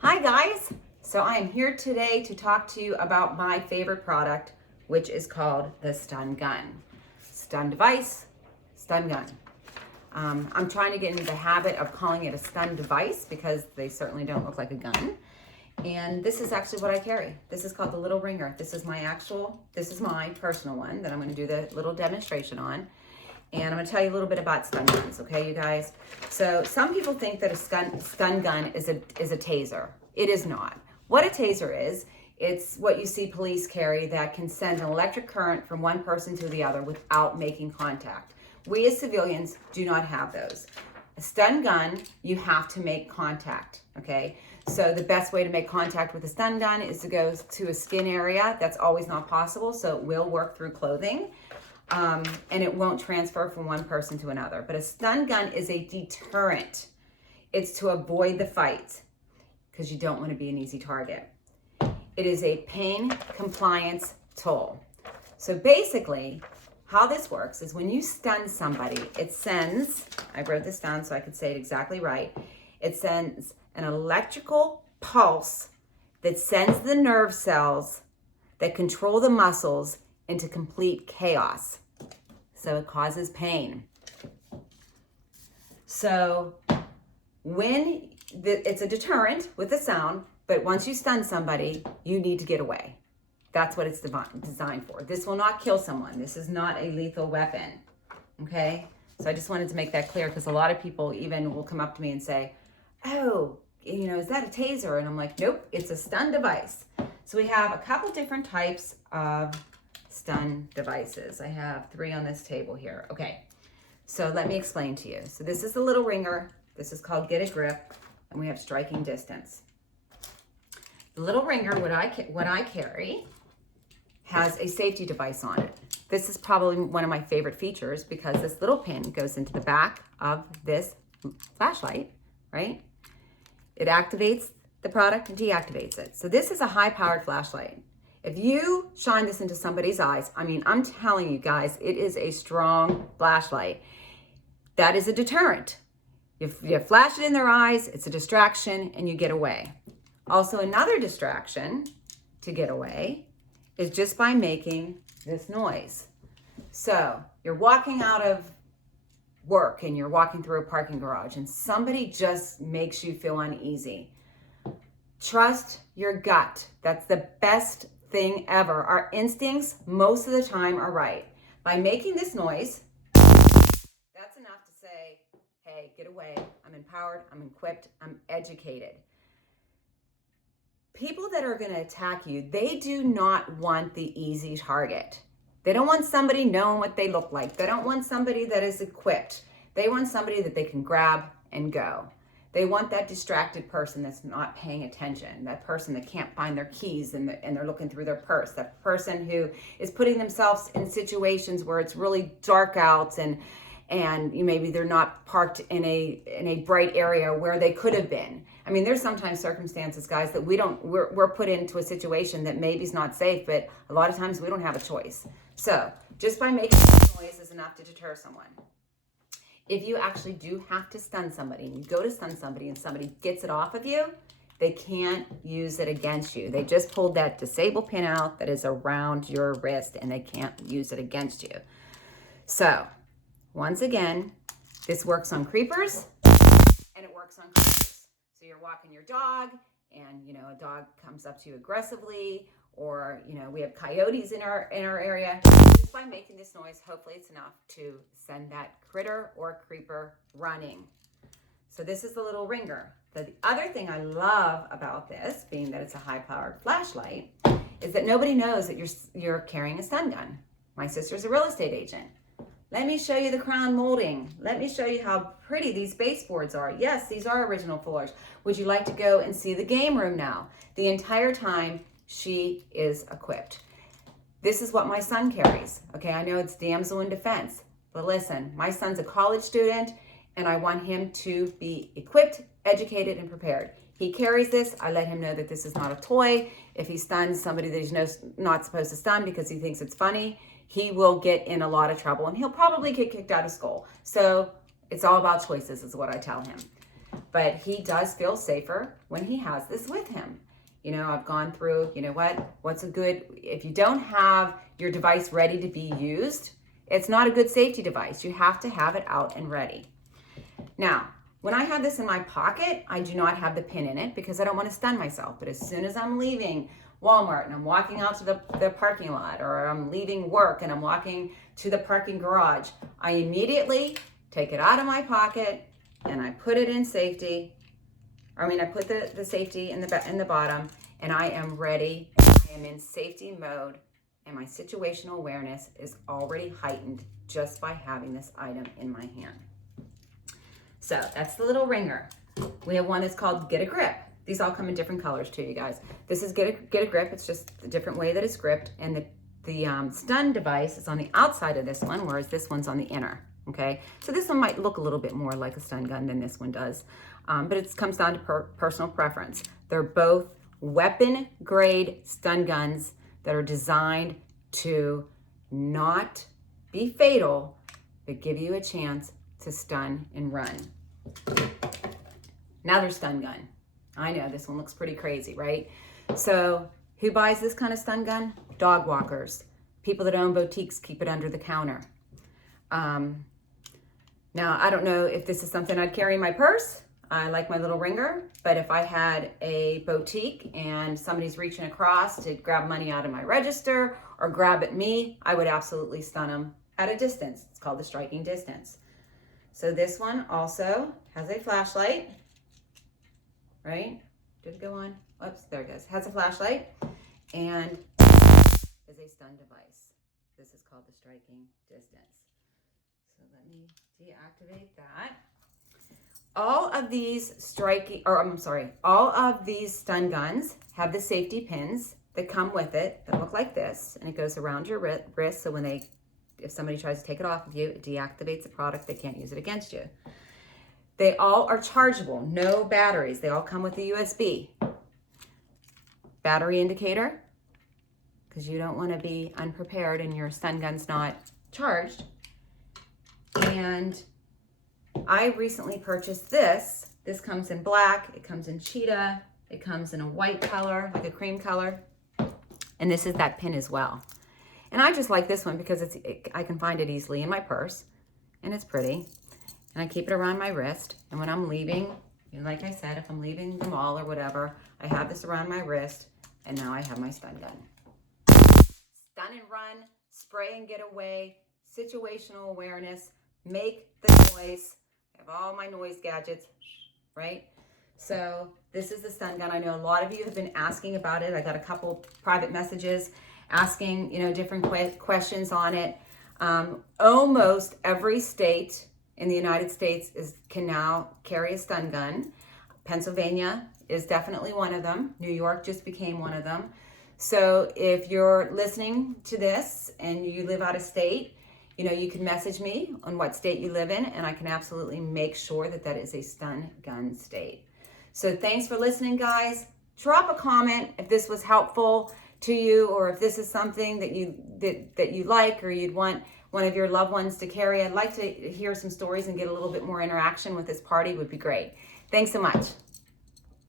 Hi guys! So I am here today to talk to you about my favorite product, which is called the Stun Gun. Stun device, stun gun. I'm trying to get into the habit of calling it a stun device because they certainly don't look like a gun. And this is actually what I carry. This is called the Little Ringer. This is my personal one that I'm going to do the little demonstration on. And I'm going to tell you a little bit about stun guns, okay, you guys? So some people think that a stun gun is a taser. It is not. What a taser is, it's what you see police carry that can send an electric current from one person to the other without making contact. We as civilians do not have those. A stun gun, you have to make contact, okay? So the best way to make contact with a stun gun is to go to a skin area. That's always not possible, so it will work through clothing. And it won't transfer from one person to another. But a stun gun is a deterrent. It's to avoid the fight because you don't want to be an easy target. It is a pain compliance tool. So basically, how this works is when you stun somebody, it sends, I wrote this down so I could say it exactly right, it sends an electrical pulse that sends the nerve cells that control the muscles into complete chaos. So it causes pain. So it's a deterrent with the sound, but once you stun somebody, you need to get away. That's what it's designed for. This will not kill someone. This is not a lethal weapon, okay? So I just wanted to make that clear because a lot of people even will come up to me and say, oh, is that a taser? And I'm like, nope, it's a stun device. So we have a couple different types of stun devices. I have 3 on this table here. Okay, so let me explain to you. So this is the Little Ringer. This is called Get a Grip, and we have striking distance. The Little Ringer, what I carry, has a safety device on it. This is probably one of my favorite features because this little pin goes into the back of this flashlight, right? It activates the product and deactivates it. So this is a high-powered flashlight. If you shine this into somebody's eyes, I'm telling you guys, it is a strong flashlight. That is a deterrent. You flash it in their eyes, it's a distraction, and you get away. Also, another distraction to get away is just by making this noise. So you're walking out of work and you're walking through a parking garage and somebody just makes you feel uneasy. Trust your gut. That's the best thing ever. Our instincts most of the time are right. By making this noise, that's enough to say, hey, get away. I'm empowered, I'm equipped, I'm educated. People that are going to attack you, they do not want the easy target. They don't want somebody knowing what they look like. They don't want somebody that is equipped. They want somebody that they can grab and go. They want that distracted person that's not paying attention, that person that can't find their keys and they're looking through their purse, that person who is putting themselves in situations where it's really dark out and maybe they're not parked in a bright area where they could have been. There's sometimes circumstances, guys, that we're put into a situation that maybe is not safe, but a lot of times we don't have a choice. So just by making noise is enough to deter someone. If you actually do have to stun somebody and you go to stun somebody and somebody gets it off of you, they can't use it against you. They just pulled that disable pin out that is around your wrist and they can't use it against you. So once again, this works on creepers and it works on creepers. So you're walking your dog and, a dog comes up to you aggressively, or, we have coyotes in our area. Just by making this noise, hopefully it's enough to send that critter or creeper running. So this is the Little Ringer. The other thing I love about this, being that it's a high-powered flashlight, is that nobody knows that you're carrying a stun gun. My sister's a real estate agent. Let me show you the crown molding. Let me show you how pretty these baseboards are. Yes, these are original floors. Would you like to go and see the game room now? The entire time, she is equipped. This is what my son carries. Okay, I know it's damsel in defense, but listen, my son's a college student and I want him to be equipped, educated, and prepared. He carries this. I let him know that this is not a toy. If he stuns somebody that he's not supposed to stun because he thinks it's funny, he will get in a lot of trouble and he'll probably get kicked out of school. So it's all about choices is what I tell him. but he does feel safer when he has this with him. You know, I've gone through, you know what's a good, if you don't have your device ready to be used, it's not a good safety device. You have to have it out and ready. Now, when I have this in my pocket, I do not have the pin in it because I don't want to stun myself. But as soon as I'm leaving Walmart and I'm walking out to the parking lot, or I'm leaving work and I'm walking to the parking garage, I immediately take it out of my pocket and I put it in safety. I put the safety in the bottom, and I am ready. I am in safety mode, and my situational awareness is already heightened just by having this item in my hand. So that's the little ringer. We have one that's called Get a Grip. These all come in different colors too, you guys. This is Get a Grip. It's just a different way that it's gripped, and the stun device is on the outside of this one, whereas this one's on the inner. Okay, so this one might look a little bit more like a stun gun than this one does, but it comes down to personal preference. They're both weapon grade stun guns that are designed to not be fatal, but give you a chance to stun and run. Another stun gun. I know this one looks pretty crazy, right? So who buys this kind of stun gun? Dog walkers. People that own boutiques keep it under the counter. Now, I don't know if this is something I'd carry in my purse. I like my little ringer, but if I had a boutique and somebody's reaching across to grab money out of my register or grab at me, I would absolutely stun them at a distance. It's called the striking distance. So this one also has a flashlight, right? Did it go on? Oops, there it goes. Has a flashlight and is a stun device. This is called the striking distance. So let me deactivate that. All of these all of these stun guns have the safety pins that come with it that look like this, and it goes around your wrist. So if somebody tries to take it off of you, it deactivates the product. They can't use it against you. They all are chargeable, no batteries. They all come with a USB. Battery indicator, because you don't want to be unprepared and your stun gun's not charged. And I recently purchased this. This comes in black, it comes in cheetah, it comes in a white color, like a cream color. And this is that pin as well. And I just like this one because I can find it easily in my purse, and it's pretty. And I keep it around my wrist. And when I'm leaving, like I said, if I'm leaving the mall or whatever, I have this around my wrist, and now I have my stun gun. Stun and run, spray and get away, situational awareness, make the noise. I have all my noise gadgets, right? So this is the stun gun. I know a lot of you have been asking about it. I got a couple private messages asking, different questions on it. Almost every state in the United States can now carry a stun gun. Pennsylvania is definitely one of them. New York just became one of them. So if you're listening to this and you live out of state, you can message me on what state you live in, and I can absolutely make sure that is a stun gun state. So thanks for listening, guys. Drop a comment if this was helpful to you, or if this is something that you like, or you'd want one of your loved ones to carry. I'd like to hear some stories and get a little bit more interaction with this party. Would be great. Thanks so much.